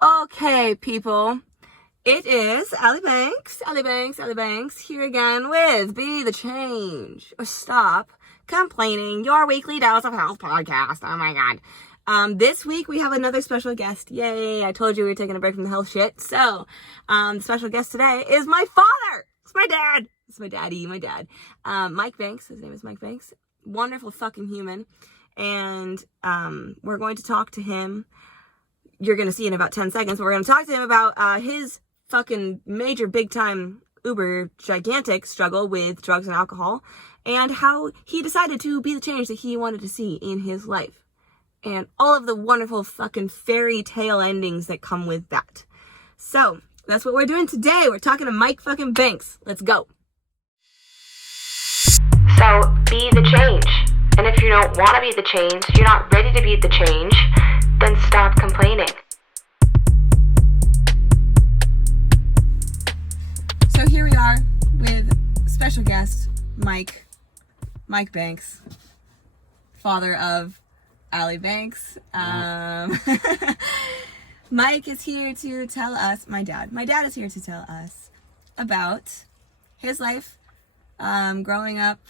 Okay, people. It is Allie Banks, here again with Be the Change or Stop Complaining, your weekly dose of health podcast. Oh my god. This week we have another special guest. Yay, I told you we were taking a break from the health shit. So, the special guest today is my father. It's my dad. It's my dad. Mike Banks. His name is Mike Banks. Wonderful fucking human. And, we're going to talk to him. You're going to see in about 10 seconds, but we're going to talk to him about his fucking major big time uber gigantic struggle with drugs and alcohol and how he decided to be the change that he wanted to see in his life and all of the wonderful fucking fairy tale endings that come with that. So that's what we're doing today. We're talking to Mike fucking Banks. Let's go. So be the change. And if you don't want to be the change, you're not ready to be the change, then stop complaining. So here we are with special guest Mike Banks, father of Allie Banks. Mike is here to tell us, my dad is here to tell us about his life growing up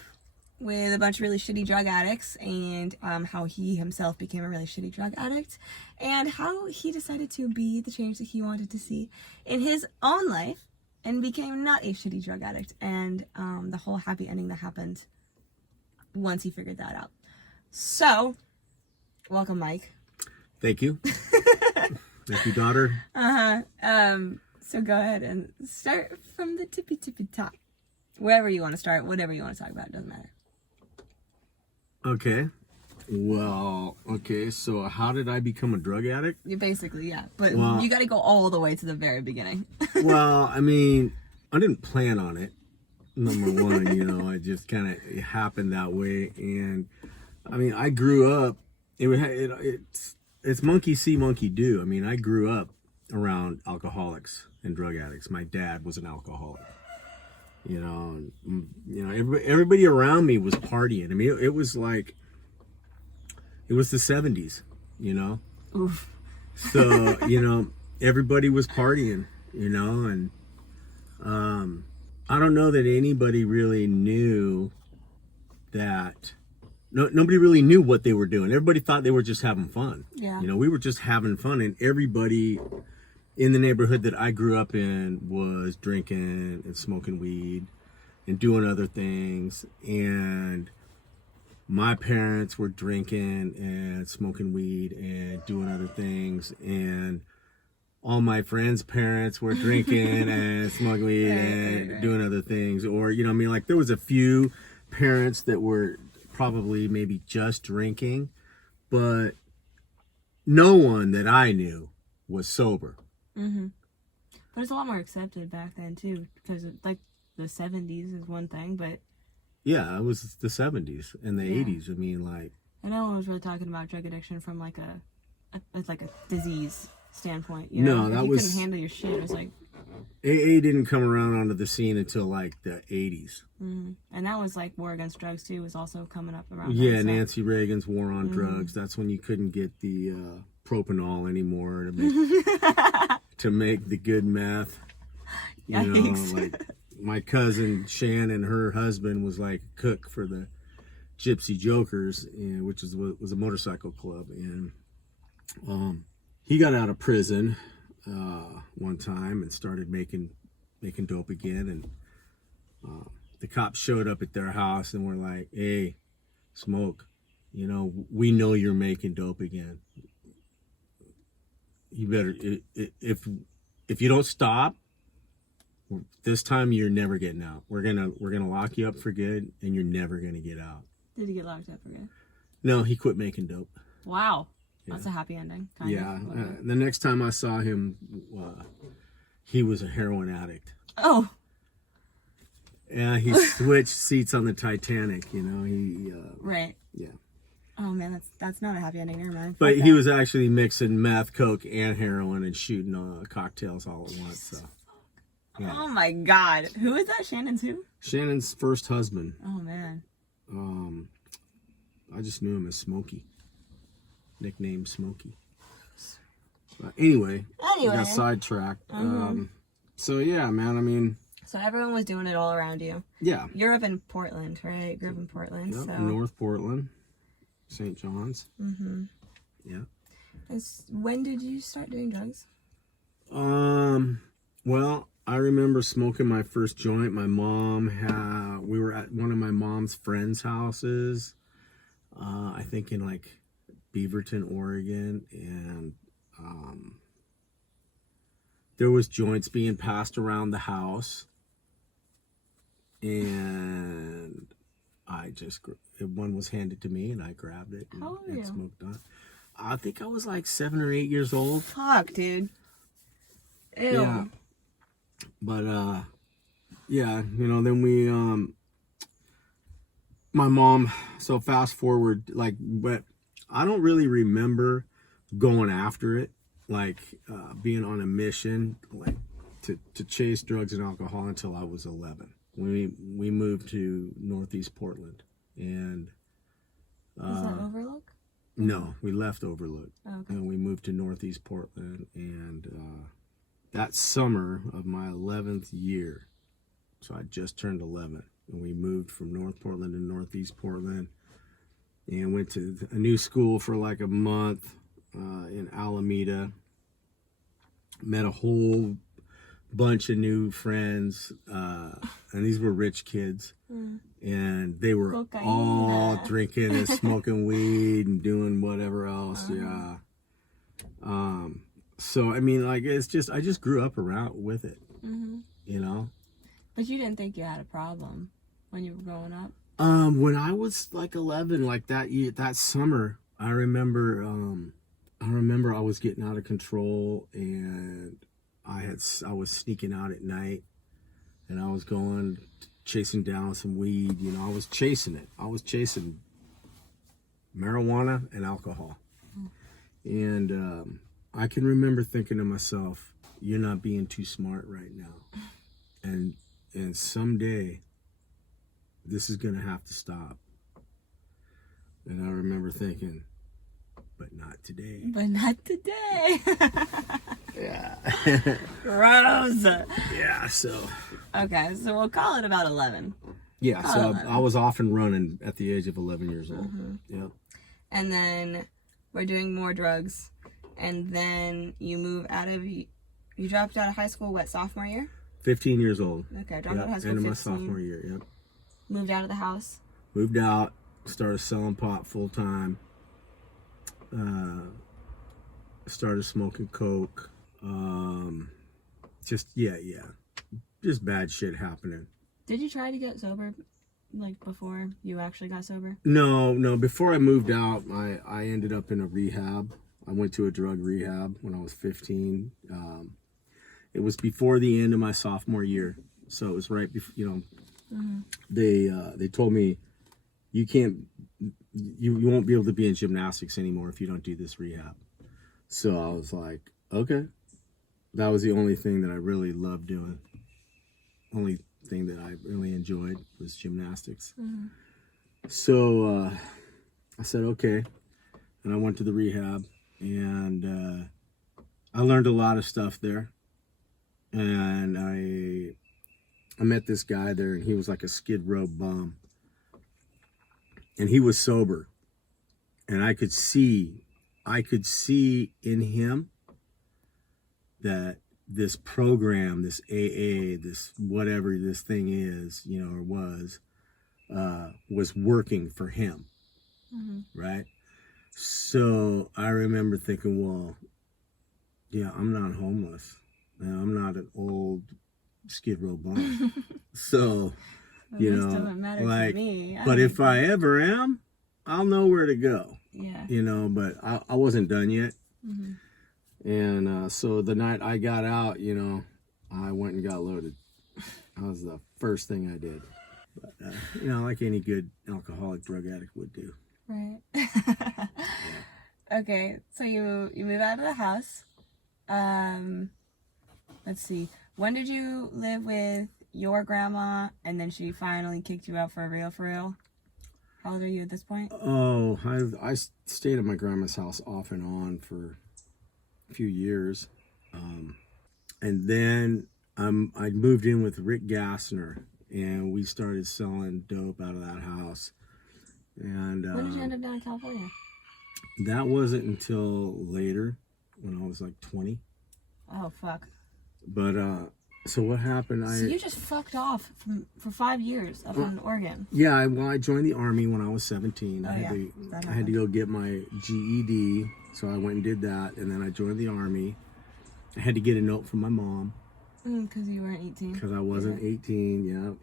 with a bunch of really shitty drug addicts and how he himself became a really shitty drug addict and how he decided to be the change that he wanted to see in his own life and became not a shitty drug addict and the whole happy ending that happened once he figured that out. So, welcome, Mike. Thank you. Thank you, daughter. So go ahead and start from the tippy top. Wherever you want to start, whatever you want to talk about, it doesn't matter. Okay. Well, so how did I become a drug addict? You basically, yeah. But you got to go all the way to the very beginning. Well, I mean, I didn't plan on it. Number one, it just kind of happened that way. And, I mean, I grew up, it's monkey see, monkey do. I mean, I grew up around alcoholics and drug addicts. My dad was an alcoholic. Everybody around me was partying. I mean, it was like, it was the 70s, Oof. So, everybody was partying, and I don't know that anybody really knew that, nobody really knew what they were doing. Everybody thought they were just having fun. Yeah. We were just having fun, and everybody in the neighborhood that I grew up in was drinking and smoking weed and doing other things. And my parents were drinking and smoking weed and doing other things. And all my friends' parents were drinking and smoking weed and doing other things. Or, there was a few parents that were probably maybe just drinking, but no one that I knew was sober. Mm-hmm. But it's a lot more accepted back then too, because the 70s is one thing, but yeah, it was the 70s and the 80s. I mean, no one was really talking about drug addiction from a disease standpoint. No, that was, couldn't handle your shit. It was like AA didn't come around onto the scene until the 80s. Mm-hmm. And that was war against drugs too was also coming up around. Yeah, Nancy Reagan's war on drugs. That's when you couldn't get the propanol anymore to make the good meth. My cousin Shannon, her husband was a cook for the Gypsy Jokers, which was a motorcycle club, and he got out of prison one time and started making dope again, and the cops showed up at their house and were like, "Hey, Smoke, we know you're making dope again. You better, if you don't stop, this time you're never getting out. We're gonna lock you up for good, and you're never gonna get out." Did he get locked up for good? No, he quit making dope. Wow, that's a happy ending. Kind of. The next time I saw him, he was a heroin addict. Oh. Yeah, he switched seats on the Titanic. Right. Yeah. Oh man, that's not a happy ending. Never mind. But he was actually mixing meth, coke, and heroin and shooting cocktails all at once. So. Yeah. Oh my God, who is that? Shannon's who? Shannon's first husband. Oh man. I just knew him as Smokey. Nicknamed Smokey. But anyway, we Anyway. got sidetracked. Mm-hmm. So yeah, man. I mean, So everyone was doing it all around you. yeah. You're up in Portland, right? Grew up in Portland. Yep, So. North Portland, St. John's. Mm-hmm. Yeah. When did you start doing drugs? Well, I remember smoking my first joint. My mom we were at one of my mom's friends' houses, I think in like Beaverton, Oregon, and there was joints being passed around the house, and one was handed to me, and I grabbed it How old were you? smoked on. I think I was like 7 or 8 years old. Fuck, dude. Ew. Yeah. But yeah, then we my mom, so fast forward, like, but I don't really remember going after it, like being on a mission, like to chase drugs and alcohol until I was 11. We moved to Northeast Portland, and Was that Overlook? no, we left Overlook. Oh, okay. And we moved to Northeast Portland, and that summer of my 11th year, so I just turned 11, and we moved from North Portland to Northeast Portland, and went to a new school for like a month in Alameda. Met a whole bunch of new friends, and these were rich kids, and they were Cocaine. all drinking and smoking weed and doing whatever else. Yeah. So I mean, like, it's just, I just grew up around with it, But you didn't think you had a problem when you were growing up? When I was like 11, like that year, that summer, I remember I was getting out of control, and I was sneaking out at night, and I was going chasing down some weed. I was chasing it. I was chasing marijuana and alcohol, and I can remember thinking to myself, "You're not being too smart right now, and someday this is gonna have to stop." And I remember thinking, but not today. But not today. Yeah. Gross. Yeah, so. Okay, so we'll call it about 11. Yeah, Call it so 11. I was off and running at the age of 11 years old. Yep. And then we're doing more drugs. And then you you dropped out of high school, what, sophomore year? 15 years old. Okay, dropped out of high school, End of my 15. sophomore year, yep. Moved out of the house. Moved out, started selling pot full time. Started smoking coke. Just bad shit happening. Did you try to get sober, like, before you actually got sober? No. Before I moved out, I ended up in a rehab. I went to a drug rehab when I was 15. It was before the end of my sophomore year, so it was right before. They told me you won't be able to be in gymnastics anymore if you don't do this rehab. So I was like, okay. That was the only thing that I really loved doing. Only thing that I really enjoyed was gymnastics. So I said, okay. And I went to the rehab, and I learned a lot of stuff there. And I met this guy there, and he was like a Skid Row bum. And he was sober. And I could see in him that this program, this AA, this whatever this thing is, or was working for him. Right? So I remember thinking, well, yeah, I'm not homeless. I'm not an old Skid Row bum. So, Well, this doesn't matter like, to me. but if I ever am, I'll know where to go. Yeah. But I wasn't done yet. And so the night I got out, I went and got loaded. That was the first thing I did. But, like any good alcoholic drug addict would do. Right. Okay, so you move out of the house. Let's see. When did you live with your grandma, and then she finally kicked you out for real? How old are you at this point? Oh, I stayed at my grandma's house off and on for few years. And then I moved in with Rick Gassner, and we started selling dope out of that house. And When did you end up down in California? that wasn't until later, when I was like 20. Oh, fuck. But so what happened? So you just fucked off for 5 years up in Oregon. Yeah, I joined the Army when I was 17. Oh, I had to go get my GED, so I went and did that, and then I joined the Army. I had to get a note from my mom. Because you weren't 18. Because I wasn't 18, yeah.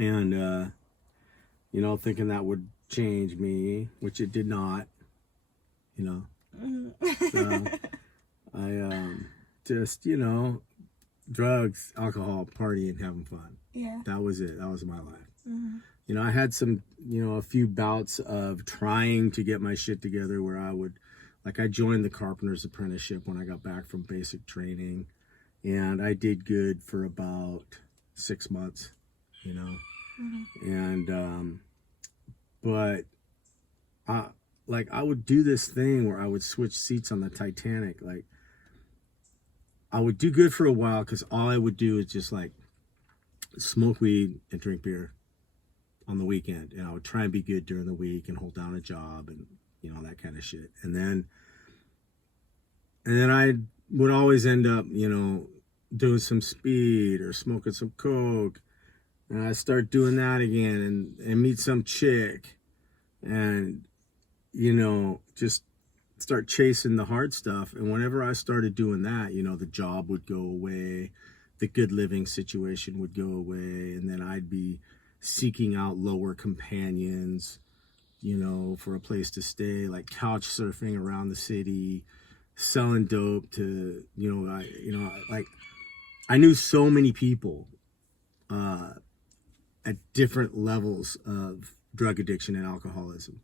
And, thinking that would change me, which it did not, So I just, drugs, alcohol, partying, having fun. Yeah. That was it. That was my life. Mm-hmm. I had some, a few bouts of trying to get my shit together where I joined the carpenter's apprenticeship when I got back from basic training, and I did good for about 6 months, Mm-hmm. and, but I would do this thing where I would switch seats on the Titanic. Like, I would do good for a while because all I would do is just like smoke weed and drink beer on the weekend, and I would try and be good during the week and hold down a job and that kind of shit. And then I would always end up doing some speed or smoking some coke, and I start doing that again and meet some chick and just start chasing the hard stuff. And whenever I started doing that, the job would go away, the good living situation would go away, and then I'd be seeking out lower companions, for a place to stay, like couch surfing around the city, selling dope to, I knew so many people at different levels of drug addiction and alcoholism.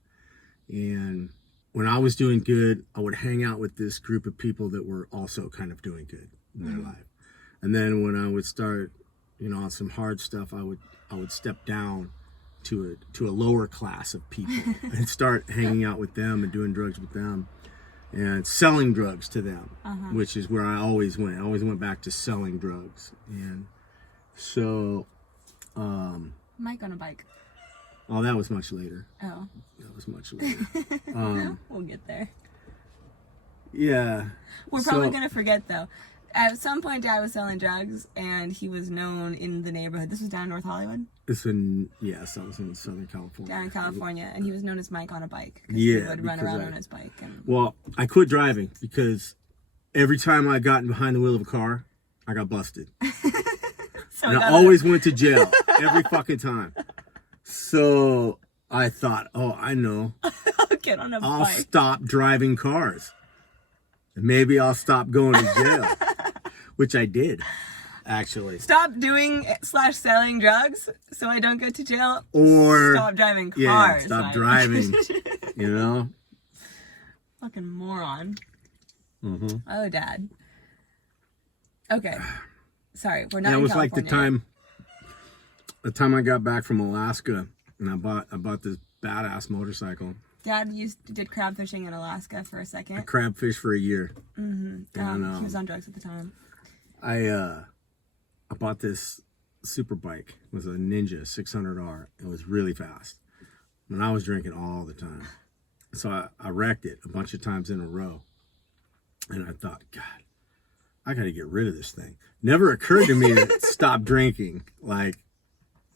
And when I was doing good, I would hang out with this group of people that were also kind of doing good in their life. And then when I would start, on some hard stuff, I would step down to a lower class of people and start hanging out with them and doing drugs with them and selling drugs to them, which is where I always went. I always went back to selling drugs. And so Mike on a bike. Oh, that was much later. Oh. That was much later. We'll get there. Yeah. We're probably going to forget, though. At some point, Dad was selling drugs, and he was known in the neighborhood. This was down in North Hollywood? Yes, I was in Southern California. Down in California, and he was known as Mike on a bike. Yeah. He would run around on his bike. And... Well, I quit driving because every time I got behind the wheel of a car, I got busted. And I always went to jail. Every fucking time. So I thought, I know. I'll get on a I'll bike. stop driving cars. And maybe I'll stop going to jail. Which I did, actually. Stop doing / selling drugs so I don't go to jail. Or stop driving cars. Yeah, stop driving. Fucking moron. Mm-hmm. Oh, Dad. Okay. Sorry, we're not. That in was California. like the time I got back from Alaska, and I bought this badass motorcycle. Dad did crab fishing in Alaska for a second. I crab fished for a year. Mm-hmm. And, he was on drugs at the time. I bought this super bike. It was a Ninja 600R. It was really fast, and I was drinking all the time. So I wrecked it a bunch of times in a row, and I thought, God, I got to get rid of this thing. Never occurred to me to stop drinking. Like,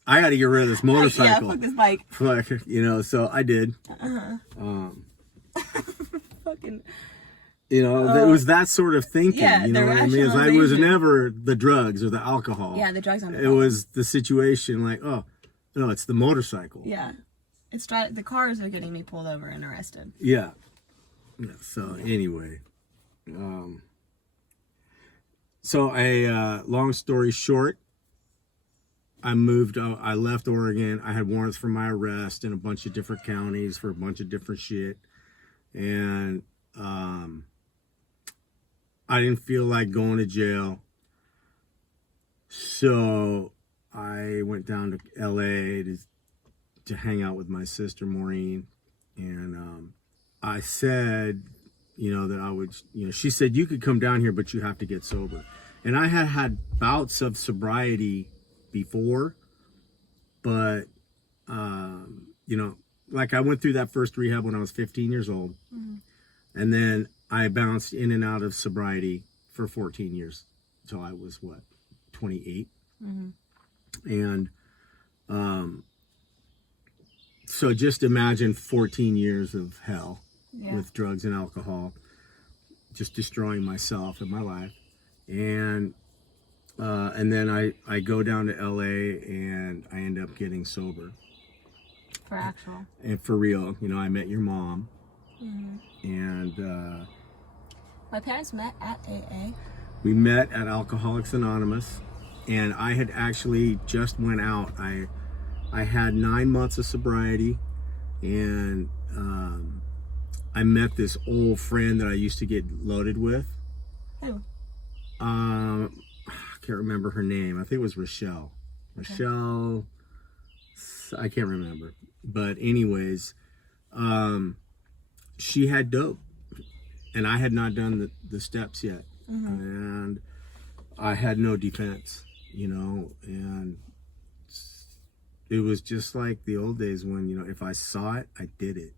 I got to get rid of this motorcycle. Yeah, fuck this bike. So I did. Fucking. It was that sort of thinking. Yeah, you know what I mean? I was rationalization. never the drugs or the alcohol. Yeah, the drugs on the It was the situation like, oh, no, it's the motorcycle. Yeah. The cars are getting me pulled over and arrested. Yeah. So anyway, long story short, I left Oregon. I had warrants for my arrest in a bunch of different counties for a bunch of different shit. And I didn't feel like going to jail. So I went down to LA to hang out with my sister Maureen. And I said that I would, she said, you could come down here, but you have to get sober. And I had bouts of sobriety before, but, like I went through that first rehab when I was 15 years old. And then I bounced in and out of sobriety for 14 years until I was, 28. And so just imagine 14 years of hell with drugs and alcohol, just destroying myself and my life. And then I go down to LA and I end up getting sober. For actual. And for real, I met your mom. And my parents met at AA. We met at Alcoholics Anonymous, and I had actually just went out. I had 9 months of sobriety, and I met this old friend that I used to get loaded with. Who? I can't remember her name. I think it was Rochelle. Okay. Rochelle, I can't remember. But anyways, she had dope, and I had not done the steps yet. And I had no defense, and it was just like the old days when, if I saw it, I did it.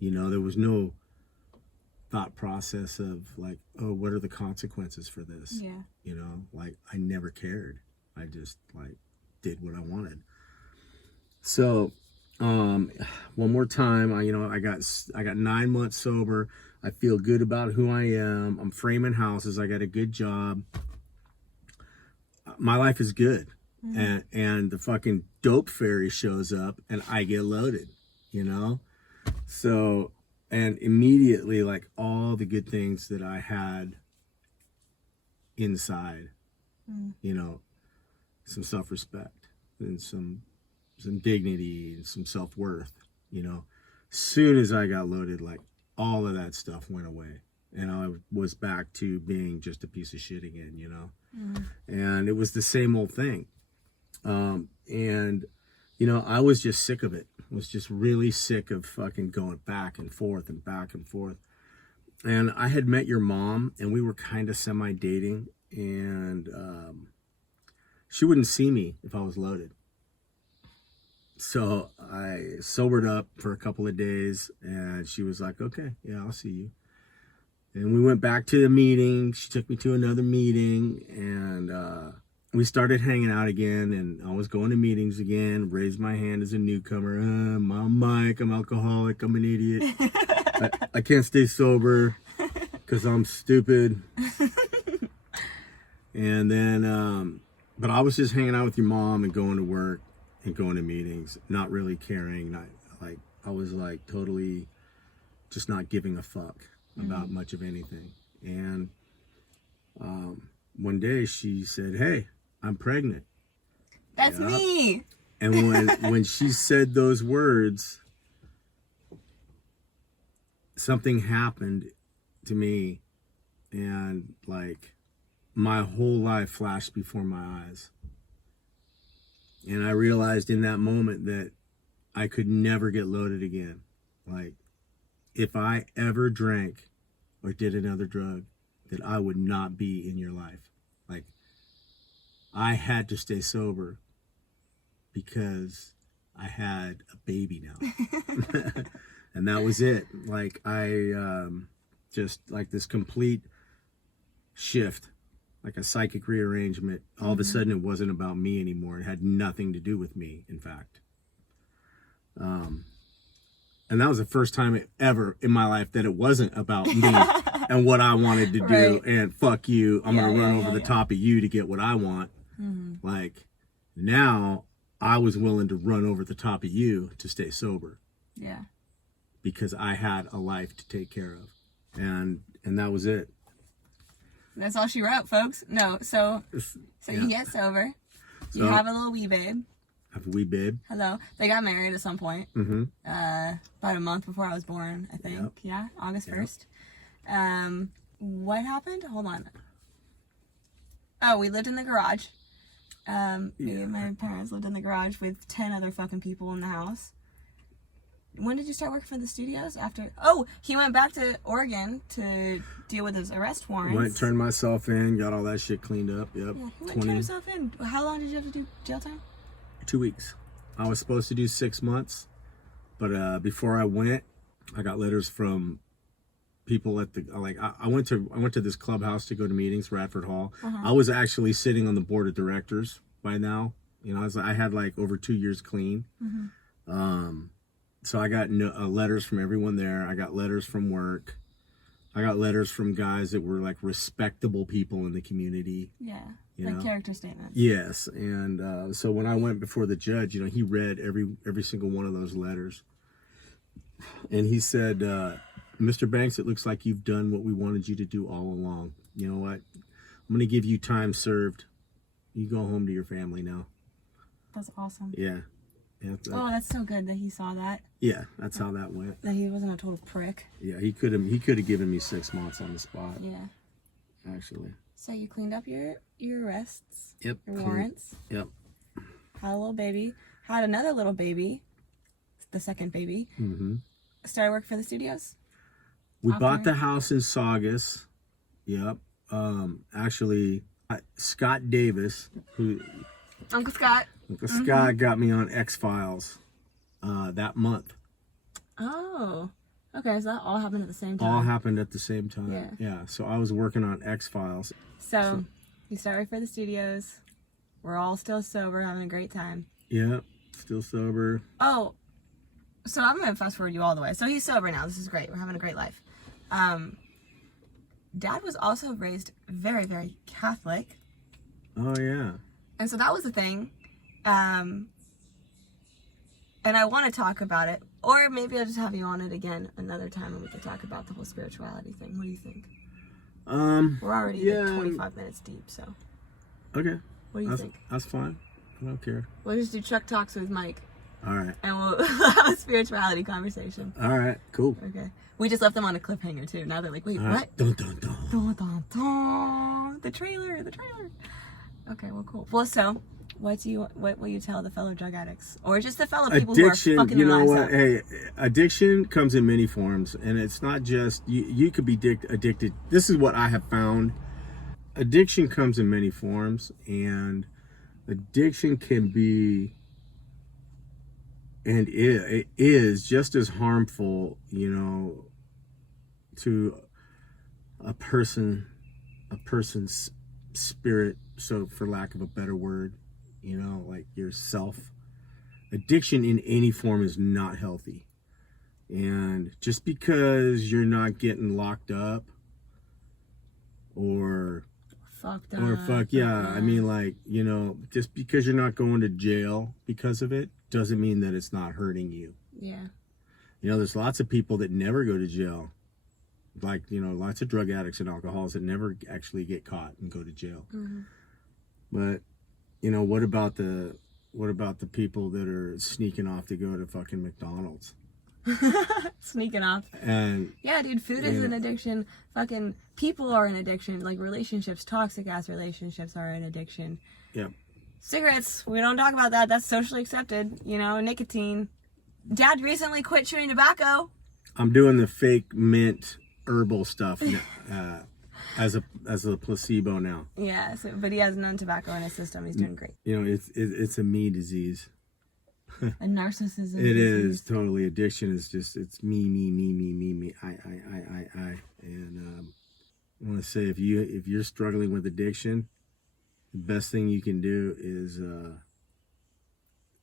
There was no thought process of like, oh, what are the consequences for this? Yeah. Like I never cared. I just like did what I wanted. So, one more time, I got 9 months sober. I feel good about who I am. I'm framing houses. I got a good job. My life is good. And the fucking dope fairy shows up and I get loaded, So, and immediately, like all the good things that I had inside, some self-respect and some dignity and some self-worth, soon as I got loaded, like all of that stuff went away and I was back to being just a piece of shit again, and it was the same old thing. And I was just sick of it. I was just really sick of fucking going back and forth and back and forth. And I had met your mom and we were kind of semi-dating, and she wouldn't see me if I was loaded. So I sobered up for a couple of days and she was like, okay, yeah, I'll see you. And we went back to the meeting. She took me to another meeting, and we started hanging out again, and I was going to meetings again, raised my hand as a newcomer. I'm Mike, I'm alcoholic, I'm an idiot. I can't stay sober because I'm stupid. And then, but I was just hanging out with your mom and going to work and going to meetings, not really caring. I was like totally just not giving a fuck about much of anything. And one day she said, hey, I'm pregnant. That's me. And when she said those words, something happened to me, and like my whole life flashed before my eyes. And I realized in that moment that I could never get loaded again. Like, if I ever drank or did another drug, that I would not be in your life. Like, I had to stay sober because I had a baby now. And that was it. Like, I just like this complete shift, like a psychic rearrangement. All of a sudden it wasn't about me anymore. It had nothing to do with me, in fact. And that was the first time ever in my life that it wasn't about me and what I wanted to do. Right. And fuck you, I'm going to run over the top of you to get what I want. Like, now I was willing to run over the top of you to stay sober. Yeah. Because I had a life to take care of. And that was it. That's all she wrote, folks. No, so you get sober. You have a little wee babe. Have a wee babe. Hello. They got married at some point. About a month before I was born, I think. Yep. Yeah, August 1st. What happened? Hold on. Oh, we lived in the garage. Me and my parents lived in the garage with 10 other fucking people in the house. when did you start working for the studios? After, oh, he went back to Oregon to deal with his arrest warrants. Turned myself in, got all that shit cleaned up. Yep. Yeah, he went and turned himself in. How long did you have to do jail time? 2 weeks. I was supposed to do 6 months, but before I went, I got letters from people at the I went to this clubhouse to go to meetings, Radford Hall. I was actually sitting on the board of directors by now. You know, I had like over 2 years clean. So I got letters from everyone there. I got letters from work. I got letters from guys that were like respectable people in the community. Yeah, you like know? character statements. Yes, and so when I went before the judge, you know, he read every single one of those letters, and he said, "Mr. Banks, it looks like you've done what we wanted you to do all along. You know what? I'm going to give you time served. You go home to your family now." That's awesome. Yeah. Oh, that's so good that he saw that. Yeah, that's how that went. That he wasn't a total prick. Yeah, he could have given me 6 months on the spot. Yeah. Actually. So you cleaned up your arrests. Yep. Your warrants. Yep. Had a little baby. Had another little baby. The second baby. Started working for the studios. We bought the house in Saugus. Yep. Actually, Scott Davis, who Uncle Scott. Scott got me on X-Files that month. Oh. Okay, so that all happened at the same time. All happened at the same time. Yeah. Yeah. So I was working on X-Files. So you started for the studios. We're all still sober, having a great time. Yep. Still sober. Oh, so I'm going to fast forward you all the way. So he's sober now. This is great. We're having a great life. Dad was also raised very, very Catholic. Oh, yeah. And so that was the thing. And I want to talk about it. Or maybe I'll just have you on it again another time and we can talk about the whole spirituality thing. What do you think? We're already like 25 minutes deep, so. Okay. What do you think? That's fine. I don't care. We'll just do Chuck Talks with Mike. All right. And we'll have a spirituality conversation. All right. Cool. Okay. We just left them on a cliffhanger too. Now they're like, wait, All what? right. Dun, dun, dun. Dun, dun, dun. The trailer. Okay, well, cool. Well, so what will you tell the fellow drug addicts, or just the fellow people Addiction, who are fucking you their know lives what? up? Hey, addiction comes in many forms, and it's not just you could be addicted. This is what I have found. Addiction comes in many forms, and addiction can be and it is just as harmful, you know, to a person's spirit. So for lack of a better word, you know, like yourself. Addiction in any form is not healthy. And just because you're not getting locked up or Fucked up. I mean, like, you know, just because you're not going to jail because of it doesn't mean that it's not hurting you. Yeah. You know, there's lots of people that never go to jail. Like, you know, lots of drug addicts and alcoholics that never actually get caught and go to jail. Mm-hmm. But, you know, what about the people that are sneaking off to go to fucking McDonald's? Sneaking off. And yeah, dude, food is an addiction. Fucking people are an addiction. Like relationships, toxic ass relationships are an addiction. Yep. Cigarettes, we don't talk about that. That's socially accepted. You know, nicotine. Dad recently quit chewing tobacco. I'm doing the fake mint herbal stuff as a placebo now. Yeah, but he has non-tobacco in his system. He's doing great. You know, it's a me disease. A narcissism. It is totally. Addiction is just, it's me, I. And I want to say, if you're struggling with addiction, the best thing you can do is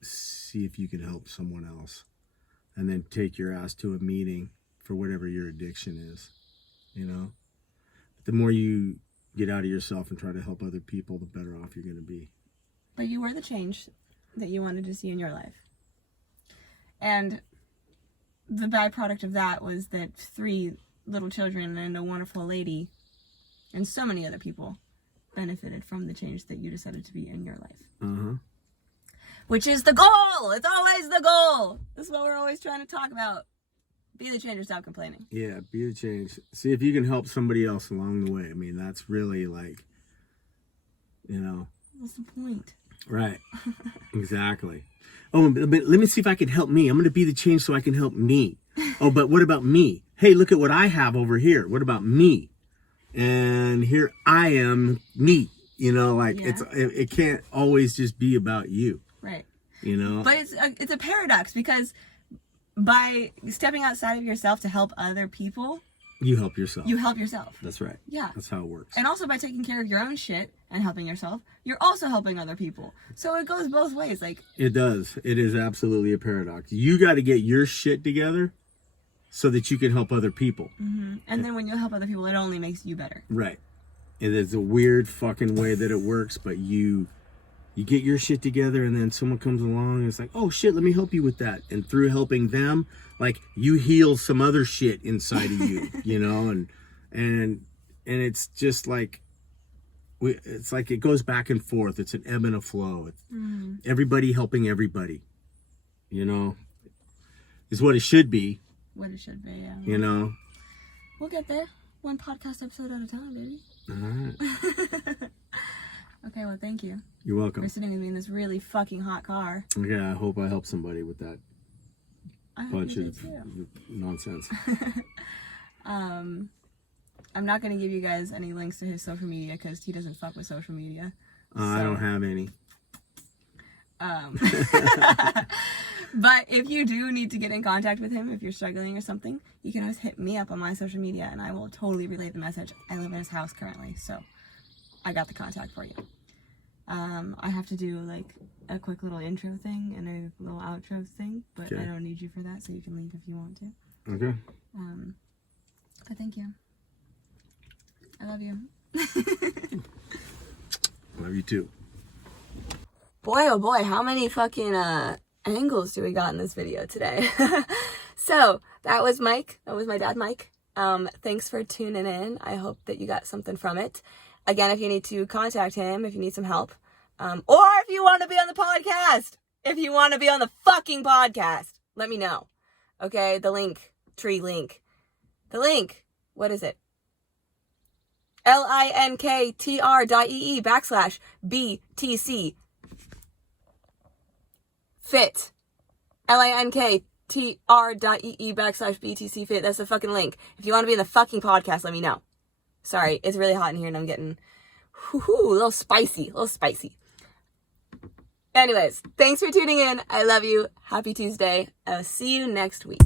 see if you can help someone else, and then take your ass to a meeting for whatever your addiction is. You know, the more you get out of yourself and try to help other people, the better off you're going to be. But you were the change that you wanted to see in your life. And the byproduct of that was that 3 little children and a wonderful lady and so many other people benefited from the change that you decided to be in your life. Uh-huh. Which is the goal! It's always the goal! This is what we're always trying to talk about. Be the change or stop complaining. Yeah, be the change. See if you can help somebody else along the way. I mean, that's really like, you know. What's the point? Right. Exactly. Oh, but let me see if I can help me. I'm going to be the change so I can help me. Oh, but what about me? Hey, look at what I have over here. What about me? And here I am, me. You know, like it can't always just be about you. Right. You know? But it's a paradox because by stepping outside of yourself to help other people, you help yourself. You help yourself. That's right. Yeah. That's how it works. And also by taking care of your own shit and helping yourself, you're also helping other people. So it goes both ways. Like it does. It is absolutely a paradox. You got to get your shit together so that you can help other people. Mm-hmm. And then when you help other people, it only makes you better. Right. It is a weird fucking way that it works, but you get your shit together and then someone comes along and it's like, oh shit, let me help you with that. And through helping them, like you heal some other shit inside of you, you know, and it's just like, it's like it goes back and forth. It's an ebb and a flow. It's everybody helping everybody, you know, is what it should be. What it should be, yeah. You know? We'll get there. One podcast episode at a time, baby. All right. Okay, well, thank you. You're welcome. For sitting with me in this really fucking hot car. Yeah, I hope I help somebody with that bunch of nonsense. I'm not going to give you guys any links to his social media because he doesn't fuck with social media. I don't have any. But if you do need to get in contact with him, if you're struggling or something, you can always hit me up on my social media and I will totally relay the message. I live in his house currently, so I got the contact for you. I have to do like a quick little intro thing and a little outro thing, but I don't need you for that, so you can leave if you want to. Okay. But thank you. I love you. Love you too. Boy, oh boy, how many fucking angles do we got in this video today? So, that was Mike. That was my dad, Mike. Thanks for tuning in. I hope that you got something from it. Again, if you need to contact him, if you need some help, or if you want to be on the podcast, if you want to be on the fucking podcast, let me know. Okay, the link, the link, what is it? linktr.ee/BTC fit. linktr.ee/BTC fit. That's the fucking link. If you want to be in the fucking podcast, let me know. Sorry, it's really hot in here and I'm getting a little spicy. Anyways, thanks for tuning in. I love you. Happy Tuesday. I'll see you next week.